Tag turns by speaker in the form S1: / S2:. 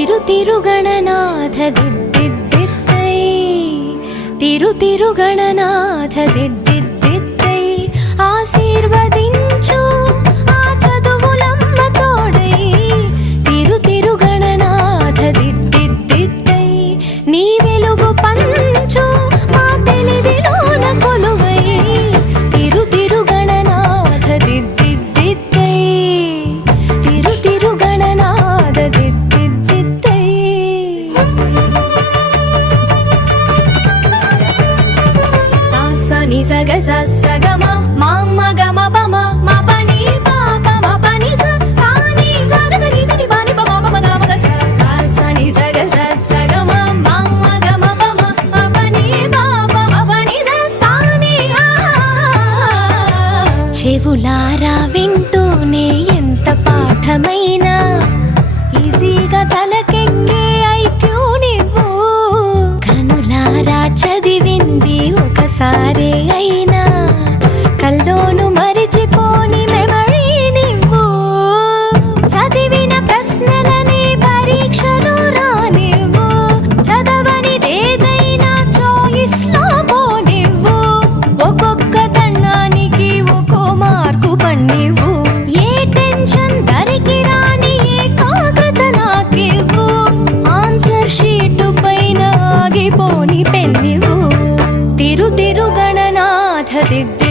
S1: तिरुतिरुगणनाथ तिरुतिरुगणनाथ సాసని సగ సగమ మామ గమ పమ మ పని పాప మ పని స సాని సగ సని సని పని పమ పమ గమ గ మ మ స చెవులారా వింటూనే నువ్వు చదివింది ఒకసారే అయినా పోని పెన్నివు. తిరు తిరు గణనాథ దిద్ది